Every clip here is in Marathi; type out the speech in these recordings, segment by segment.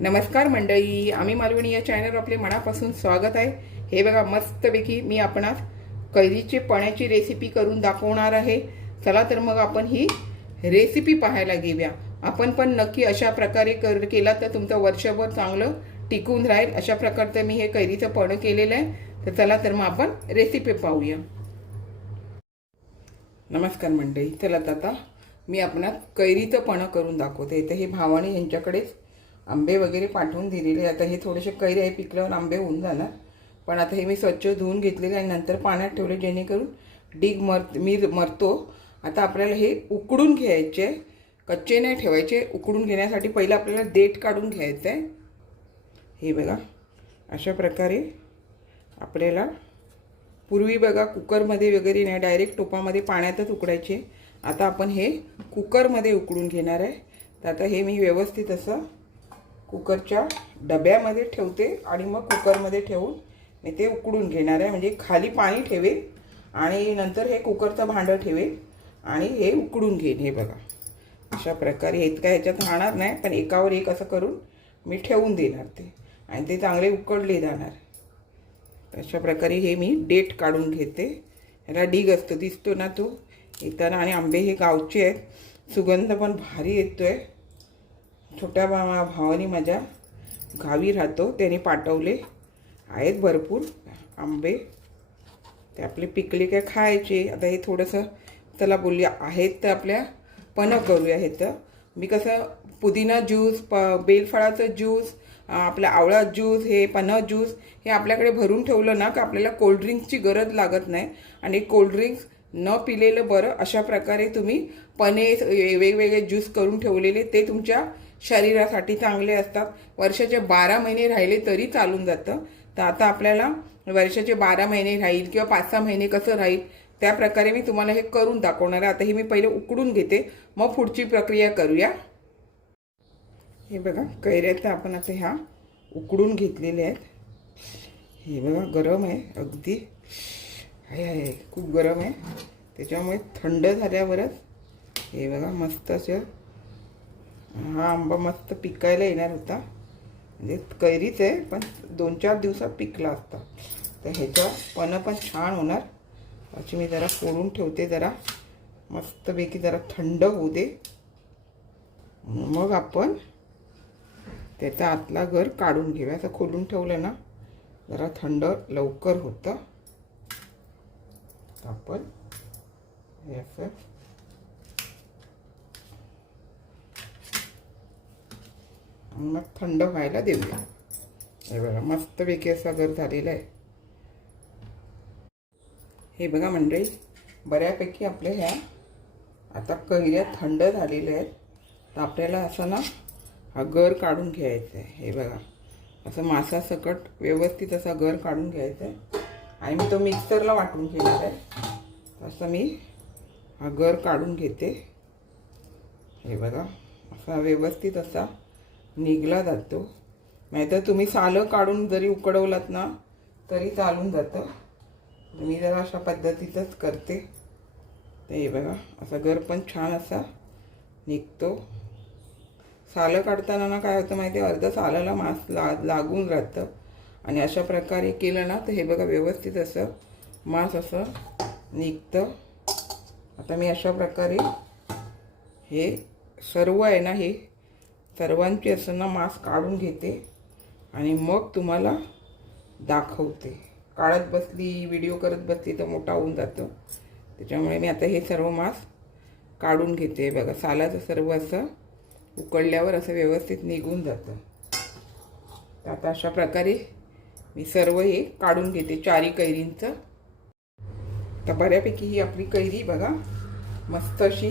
नमस्कार मंडळी, आम्ही मालवणी या चॅनलवर आपले मनापासून स्वागत आहे। हे बघा, मस्तपैकी मी आपणास कैरीचे पण्याची रेसिपी करून दाखवणार आहे। चला तर मग आपण ही रेसिपी पाहायला घेऊया। आपण पण नक्की अशा प्रकारे केला तर तुमचं वर्षभर चांगलं टिकून राहील। अशा प्रकारचं मी हे कैरीचं पण केलेलं आहे। तर चला तर मग आपण रेसिपी पाहूया। नमस्कार मंडळी, चला आता मी आपणास कैरीचं पण करून दाखवते। इथे हे भावाने यांच्याकडेच आंबे वगैरे पाठवून दिलेले। आता हे थोडेसे कैरी आहे, पिकल्यावर आंबे होऊन जाणार। पण आता हे मी स्वच्छ धुवून घेतलेले आणि नंतर पाण्यात ठेवले, जेणेकरून डीग मरतो। आता आपल्याला हे उकडून घ्यायचे, कच्चे नाही ठेवायचे। उकडून घेण्यासाठी पहिलं आपल्याला देठ काढून घ्यायचं आहे। हे बघा, अशा प्रकारे आपल्याला पूर्वी बघा कुकरमध्ये वगैरे नाही, डायरेक्ट टोपामध्ये पाण्यातच उकडायचे। आता आपण हे कुकरमध्ये उकडून घेणार आहे। तर आता हे मी व्यवस्थित असं कुकरच्या डब्यामध्ये ठेवते आणि मग कुकरमध्ये ठेवून मी ते उकडून घेणार आहे। म्हणजे खाली पाणी ठेवेल आणि नंतर हे कुकरचं भांडं ठेवेल आणि हे उकडून घेईन। हे बघा, अशा प्रकारे इतका ह्याच्यात राहणार नाही, पण एकावर एक असं करून मी ठेवून देणार ते, आणि ते चांगले उकडले जाणार। अशा प्रकारे हे मी देठ काढून घेते। ह्याला डीग असतो, दिसतो ना तो येताना। आणि आंबे हे गावचे आहेत, सुगंध पण भारी येतोय। छोट्या भावानी माझ्या गावी राहतो, त्याने पाठवले आहेत भरपूर आंबे। ते आपले पिकले काय खायचे। आता हे थोडंसं चला बोलूया, आहेत तर आपल्या पण करूया। हे तर मी कसं पुदिना ज्यूस, बेलफळाचं ज्यूस, आपला आवळा ज्यूस, हे पण ज्यूस हे आपल्याकडे भरून ठेवलं ना का आपल्याला कोल्ड्रिंक्सची गरज लागत नाही। आणि कोल्ड्रिंक्स न पिलेलं बरं। अशा प्रकारे तुम्ही पने वेगवेगळे ज्यूस करून ठेवलेले ते तुमच्या शरीरासाठी चांगले असतात। वर्षाचे 12 महिने राहिले तरी चालून जातं। तर आता आपल्याला वर्षाचे 12 महिने राहील किंवा 5-6 महिने कसं राहील त्या प्रकारे मी तुम्हाला हे करून दाखवणार आहे। आता हे मी पहिले उकडून घेते, मग पुढची प्रक्रिया करूया। हे बघा, कैऱ्या तर आपण आता ह्या उकडून घेतलेल्या आहेत। हे बघा, गरम आहे अगदी, आहे खूप गरम आहे। त्याच्यामुळे थंड झाल्यावरच हे बघा मस्त असं हा आंबा मस्त पिकायला येणार होता। म्हणजे कैरीच आहे पण 2-4 दिवसात पिकला असता। तर ह्याचा पण छान होणार। अशी मी जरा फोडून ठेवते, जरा मस्तपैकी जरा थंड होऊ दे, मग आपण त्याचा आतला गर काढून घेऊया। असं खोलून ठेवलं ना जरा थंड लवकर होतं। आपण हे असं मग थंड व्हायला देऊया। हे बघा, मस्तपैकी असा गर झालेला आहे। हे बघा मंडळी, बऱ्यापैकी आपल्या ह्या आता कैऱ्या थंड झालेल्या आहेत। तर आपल्याला असं ना हा गर काढून घ्यायचा आहे। हे बघा, असं मासासकट व्यवस्थित असा गर काढून घ्यायचा आहे आणि मी तो मिक्सरला वाटून घेणार आहे। असं मी हा गर काढून घेते। हे बघा, असा व्यवस्थित असा निघला जातो। नाहीतर तुम्ही सालं काढून जरी उकडवलात ना तरी चालून जातं। मी जरा अशा पद्धतीतच करते। तर हे बघा, असा गर पण छान असा निघतो। सालं काढताना ना काय होतं माहिती आहे, अर्ध सालाला मांस लागून राहतं। आणि अशा प्रकारे केलं ना तर हे बघा व्यवस्थित असं मांस असं निघतं। आता मी अशा प्रकारे हे सर्व आहे ना, हे सर्वांची असं ना मांस काढून घेते आणि मग तुम्हाला दाखवते। काढत बसली, व्हिडिओ करत बसली तर मोठा होऊन जातो। त्याच्यामुळे मी आता हे सर्व मांस काढून घेते। बघा, सालाचं सर्व असं उकडल्यावर असं व्यवस्थित निघून जातं। तर आता अशा प्रकारे मी सर्व हे काढून घेते, 4 कैरींचं। तर बऱ्यापैकी ही आपली कैरी बघा मस्त अशी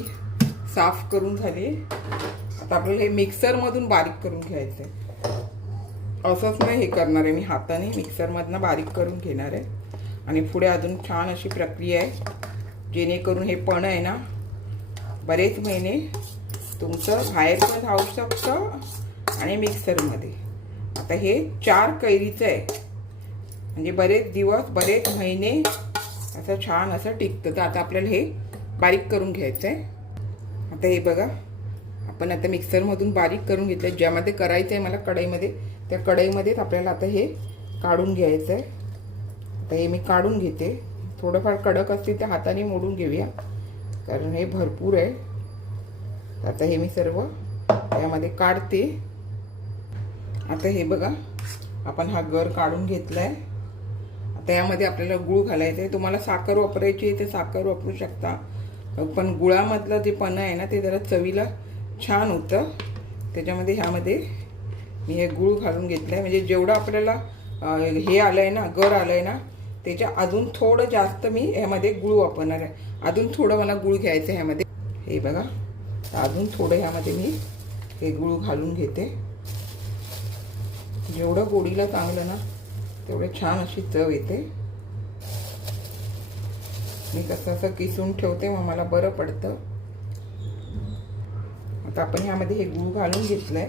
साफ करून झाली। आता आपल्याला हे मिक्सरमधून बारीक करून घ्यायचं आहे। असंच नाही हे करणार आहे, मी हाताने मिक्सरमधनं बारीक करून घेणार आहे। आणि पुढे अजून छान अशी प्रक्रिया आहे, जेणेकरून हे पण आहे ना बरेच महिने तुमचं बाहेर पण राहू शकतं आणि मिक्सरमध्ये। आता हे 4 कैरीचं आहे, म्हणजे बरेच दिवस बरेच महिने असं छान असं टिकतं। तर आता आपल्याला हे बारीक करून घ्यायचं आहे। आता हे बघा, आपण आता मिक्सरमधून बारीक करून घेतलं. ज्यामध्ये करायचं आहे मला कढईमध्ये, त्या कढईमध्येच आपल्याला आता हे काढून घ्यायचं आहे. आता हे मी काढून घेते. थोडंफार कडक असतील तर हाताने मोडून घेऊया, कारण हे भरपूर आहे. आता हे मी सर्व यामध्ये काढते. आता हे बघा, आपण हा गर काढून घेतला आहे. आता यामध्ये आपल्याला गूळ घालायचं आहे. तुम्हाला साखर वापरायची आहे ते साखर वापरू शकता, पण गुळामधलं जे पन्ह आहे ना ते जरा चवीला छान होतं. त्याच्यामध्ये ह्यामध्ये मी हे गूळ घालून घेतलं आहे. म्हणजे जेवढं आपल्याला हे आलं आहे ना, गर आलं आहे ना, त्याच्या अजून थोडं जास्त मी ह्यामध्ये गूळ वापरणार आहे. अजून थोडं मला गूळ घ्यायचं आहे ह्यामध्ये. हे बघा, अजून थोडं ह्यामध्ये मी हे गूळ घालून घेते. जेवढं गोडीला चांगलं ना तेवढे छान अशी चव येते. मी कसं असं किसून ठेवते, मग मला बरं पडतं. आता आपण ह्यामध्ये हे गूळ घालून घेतलंय.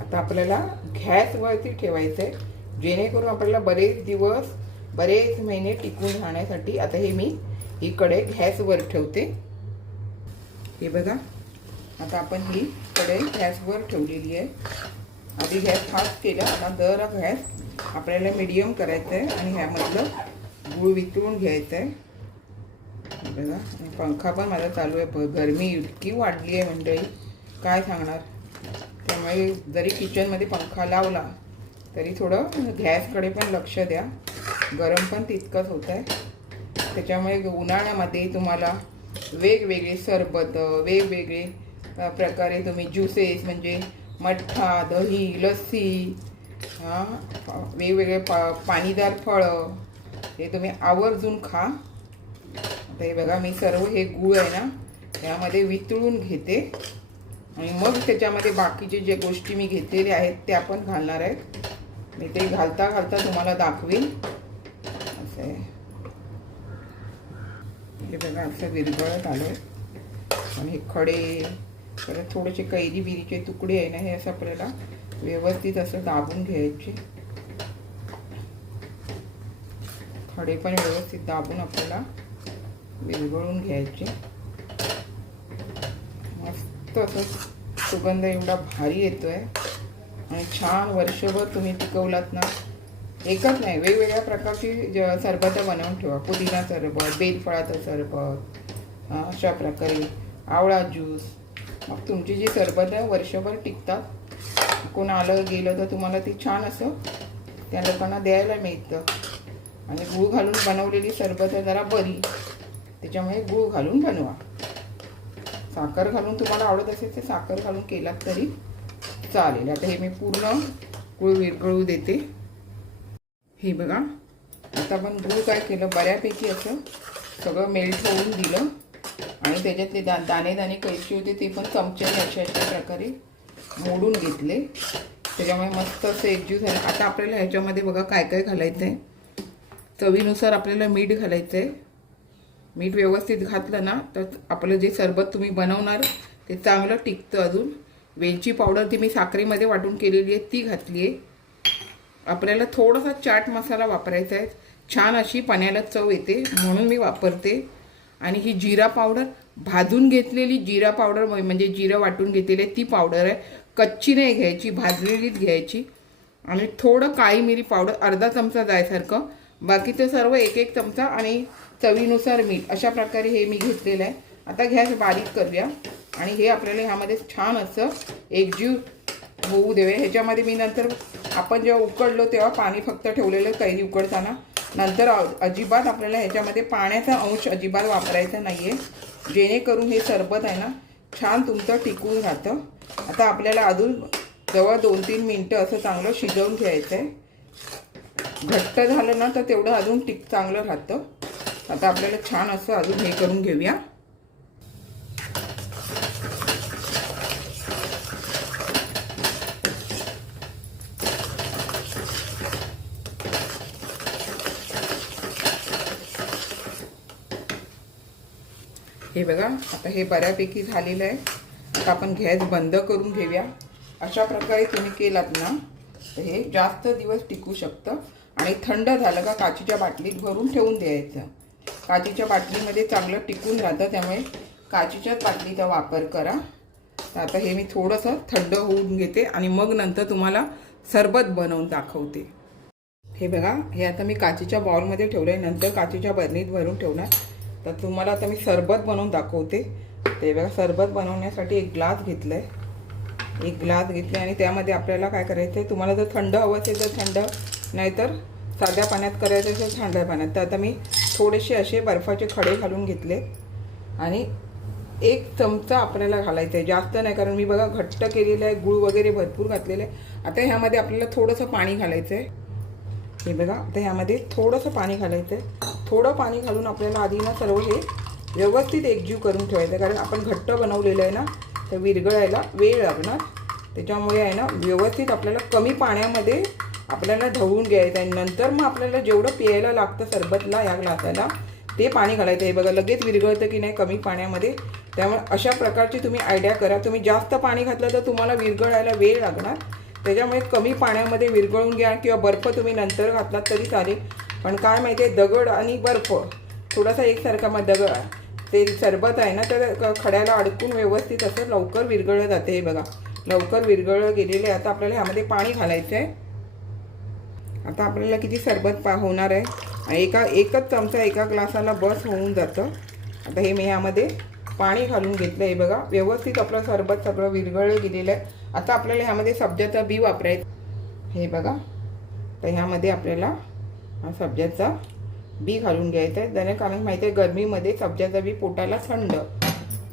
आता आपल्याला गॅसवरती ठेवायचं आहे, जेणेकरून आपल्याला बरेच दिवस बरेच महिने टिकून राहण्यासाठी. आता हे मी ही कढई गॅसवर ठेवते. हे बघा, आता आपण ही कढई गॅसवर ठेवलेली आहे. आधी गॅस फास्ट केला, आता जरा गॅस आपल्याला मीडियम करायचं आहे आणि ह्यामधलं गूळ वितळून घ्यायचं आहे. बघा, पंखा पण माझा चालू आहे. गरमी इतकी वाढली आहे मंडळी, काय सांगणार. त्यामुळे जरी किचनमध्ये पंखा लावला तरी थोडं गॅसकडे पण लक्ष द्या. गरम पण तितकंच होत आहे. त्याच्यामुळे उन्हाळ्यामध्ये तुम्हाला वेगवेगळे सरबत, वेगवेगळे प्रकारे तुम्ही ज्युसेस म्हणजे मठ्ठा, दही, लस्सी, वेगवेगळे पाणीदार फळं हे तुम्ही आवर्जून खा. आता हे बघा, मी सर्व हे गूळ आहे ना यामध्ये वितळून घेते आणि मग त्याच्यामध्ये बाकीचे जे गोष्टी मी घेतलेल्या आहेत त्या पण घालणार आहेत. मी ते घालता घालता तुम्हाला दाखवीन. असं आहे, हे बघा, असं विरघळत आलं आहे. आणि हे खडे, परत थोडेसे कैरी बिरीचे तुकडे आहे ना, हे असं आपल्याला व्यवस्थित असं दाबून घ्यायचे. खडे पण व्यवस्थित दाबून आपल्याला विरघळून घ्यायचे. मस्त असं सुगंध एवढा भारी येतोय आणि छान वर्षभर तुम्ही टिकवलात ना. एकच नाही, वेगवेगळ्या प्रकारची सरबतं बनवून ठेवा. पुदिना सरबत, बेलफळाचं सरबत, अशा प्रकारे आवळा ज्यूस. मग तुमची जी सरबतं वर्षभर टिकतात. कोण आलं गेलं तर तुम्हाला ती छान असं त्या लोकांना द्यायला मिळतं. आणि गूळ घालून बनवलेली सरबतं जरा बरी, त्याच्यामुळे गूळ घालून बनवा. साखर घालून तुम्हाला आवडत असेल तर साखर घालून केलात तरी चालेल. आता हे मी पूर्ण गूळ विरघळू देते. हे बघा, आता आपण गूळ काय केलं, बऱ्यापैकी असं सगळं मेल्ट होऊन दिलं आणि त्याच्यातले दाणे दाणे कैची होते ते पण चमच्याने अशा प्रकारे मोडून घेतले. त्याच्यामुळे मस्त असं एकजीव झालं. आता आपल्याला ह्याच्यामध्ये बघा काय काय घालायचं आहे. चवीनुसार आपल्याला मीठ घालायचं आहे. मीठ व्यवस्थित घातलं ना तर आपलं जे सरबत तुम्ही बनवणार ते चांगलं टिकतं. अजून वेलची पावडर ती मी साखरेमध्ये वाटून केलेली आहे ती घातली आहे. आपल्याला थोडासा चाट मसाला वापरायचा आहे. छान अशी पाण्याला चव येते म्हणून मी वापरते. आणि ही जिरा पावडर, भाजून घेतलेली जिरा पावडर, म्हणजे जिरं वाटून घेतलेली ती पावडर आहे. कच्ची नाही घ्यायची, भाजलेलीच घ्यायची. आणि थोडं काळी मिरी पावडर अर्धा चमचा जायसारखं, बाकीचं सर्व एक एक चमचा आणि चवीनुसार मीठ, अशा प्रकारे हे मी घेतलेलं आहे. आता गॅस बारीक करूया आणि हे आपल्याला ह्यामध्ये छान असं एकजीव होऊ देऊया. ह्याच्यामध्ये मी नंतर आपण जेव्हा उकडलो तेव्हा पाणी फक्त ठेवलेलं कैरी उकडताना. नंतर अजिबात आपल्याला ह्याच्यामध्ये पाण्याचा अंश अजिबात वापरायचा नाही आहे, जेणेकरून हे सरबत आहे ना छान तुमचं टिकून राहतं. आता आपल्याला अजून जवळ 2-3 मिनटं असं चांगलं शिजवून घ्यायचं आहे. घट्ट झालं ना तर तेवढं अजून चांगलं राहतं. आता आपल्याला छान असं अजून हे करून घेऊया. हे बघा, आता हे बऱ्यापैकी झालेलं आहे. आता आपण गॅस बंद करून घेऊया. अशा प्रकारे तुम्ही केलात ना तर हे जास्त दिवस टिकू शकतं. आणि थंड झालं का काचेच्या बाटलीत भरून ठेवून द्यायचं. काचेच्या बाटलीमध्ये चांगलं टिकून राहतं, त्यामुळे काचेच्याच बाटलीचा वापर करा. तर आता हे मी थोडंसं थंड होऊन घेते आणि मग नंतर तुम्हाला सरबत बनवून दाखवते. हे बघा, हे आता मी काचेच्या बाउलमध्ये ठेवलं आहे, नंतर काचेच्या बरणीत भरून ठेवणार. तर तुम्हाला आता मी सरबत बनवून दाखवते. ते बघा, सरबत बनवण्यासाठी एक ग्लास घेतलं आहे, एक ग्लास घेतले आणि त्यामध्ये आपल्याला काय करायचं आहे, तुम्हाला जर थंड हवं असेल तर थंड, नाहीतर साध्या पाण्यात करायचं असेल थंड पाण्यात. तर आता मी थोडेसे असे बर्फाचे खडे घालून घेतले आणि 1 चमचा आपल्याला घालायचं आहे, जास्त नाही, कारण मी बघा घट्ट केलेलं आहे, गूळ वगैरे भरपूर घातलेलं आहे. आता ह्यामध्ये आपल्याला थोडंसं पाणी घालायचं आहे. हे बघा, आता ह्यामध्ये थोडंसं पाणी घालायचं आहे. थोडं पाणी घालून आपल्याला आधी ना सर्व हे व्यवस्थित एकजीव करून ठेवायचं, कारण आपण घट्ट बनवलेलं आहे ना, तर विरघळायला वेळ लागणार. त्याच्यामुळे आहे ना, व्यवस्थित आपल्याला कमी पाण्यामध्ये आपल्याला ढवळून घ्यायचं आहे. नंतर मग आपल्याला जेवढं प्यायला लागतं सरबतला या ग्लासाला ते पाणी घालायचं आहे. बघा लगेच विरघळतं की नाही कमी पाण्यामध्ये. त्यामुळे अशा प्रकारची तुम्ही आयडिया करा. तुम्ही जास्त पाणी घातलं तर तुम्हाला विरघळायला वेळ लागणार, त्याच्यामुळे कमी पाण्यामध्ये विरघळून घ्या, किंवा बर्फ तुम्ही नंतर घातलात तरी चालेल. पण काय माहिती आहे, दगड आणि बर्फ थोडासा एकसारखा, मग दगड ते सरबत आहे ना, तर खड्याला अडकून व्यवस्थित असं लवकर विरघळलं जाते. हे बघा लवकर विरघळलं गेलेले. आता आपल्याला ह्यामध्ये पाणी घालायचं आहे. आता आपल्याला किती सरबत होणार आहे, एकच चमचा एका ग्लासाला बस होऊन जातं. आता हे मी ह्यामध्ये पाणी घालून घेतलं आहे. बघा व्यवस्थित आपलं सरबत सगळं विरघळलं गेलेलं आहे. आता आपल्याला ह्यामध्ये सब्जाचा बी वापरायचं. हे बघा, तर ह्यामध्ये आपल्याला हा सब्जाचा बी घालून घ्यायचा आहे. त्याने कारण माहिती आहे, गरमीमध्ये सब्जाचा बी पोटाला थंड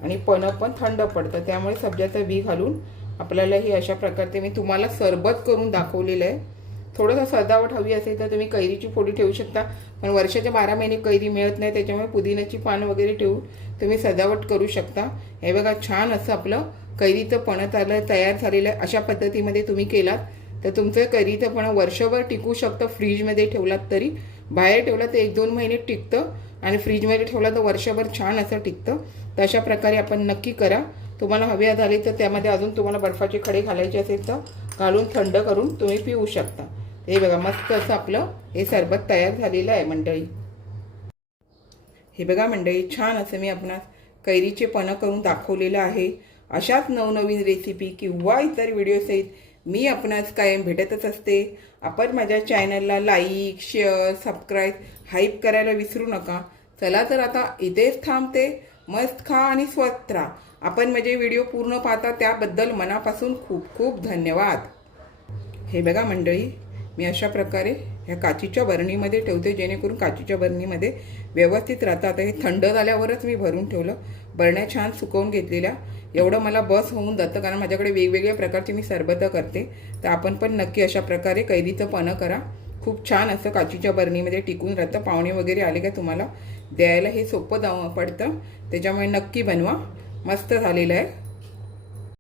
आणि पण थंड पडतं, त्यामुळे सब्जाचा बी घालून आपल्याला ही अशा प्रकारचे मी तुम्हाला सरबत करून दाखवलेलं आहे. थोडंसं सजावट हवी असेल तर तुम्ही कैरीची फोडी ठेवू शकता, पण वर्षाच्या 12 महिने कैरी मिळत नाही, त्याच्यामुळे पुदिन्याची पानं वगैरे ठेवून तुम्ही सजावट करू शकता. हे बघा, छान असं आपलं कैरीचं पणं तयार झालेलं आहे. अशा पद्धतीमध्ये तुम्ही केलात तर तुमचं कैरीचं पणं वर्षभर टिकू शकतं. फ्रीजमध्ये ठेवलात तरी, बाहेर ठेवलात तर 1-2 महिने टिकतं, आणि फ्रीजमध्ये ठेवला तर वर्षभर छान असं टिकतं. तर अशा प्रकारे आपण नक्की करा. तुम्हाला हवे झाले तर त्यामध्ये अजून तुम्हाला बर्फाचे खडे घालायचे असेल तर घालून थंड करून तुम्ही पिऊ शकता. हे बघा, मस्त असं आपलं हे सरबत तयार झालेलं आहे मंडळी. हे बघा मंडळी, छान असं मी आपणास कैरीचे पणं करून दाखवलेलं आहे. अशाच नवनवीन रेसिपी किंवा इतर व्हिडिओसहित मी आपणास कायम भेटतच असते. आपण माझ्या चॅनलला लाईक, शेअर, सबस्क्राईब, हाईप करायला विसरू नका. चला तर आता इथेच थांबते. मस्त खा आणि स्वस्त राहा. आपण माझे व्हिडिओ पूर्ण पाहता त्याबद्दल मनापासून खूप खूप धन्यवाद. हे बघा मंडळी, मी अशा प्रकारे ह्या काचीच्या बरणीमध्ये ठेवते, जेणेकरून काचीच्या बरणीमध्ये व्यवस्थित राहतं. आता हे थंड झाल्यावरच मी भरून ठेवलं. बरण्या छान सुकवून घेतलेल्या, एवढं मला बस होऊन जातं, कारण माझ्याकडे वेगवेगळ्या प्रकारची मी सरबतं करते. तर आपण पण नक्की अशा प्रकारे कैरीचं पणं करा. खूप छान असं काचीच्या बरणीमध्ये टिकून राहतं. पाहुणे वगैरे आले का तुम्हाला द्यायला हे सोपं पडतं, त्याच्यामुळे नक्की बनवा. मस्त झालेलं आहे.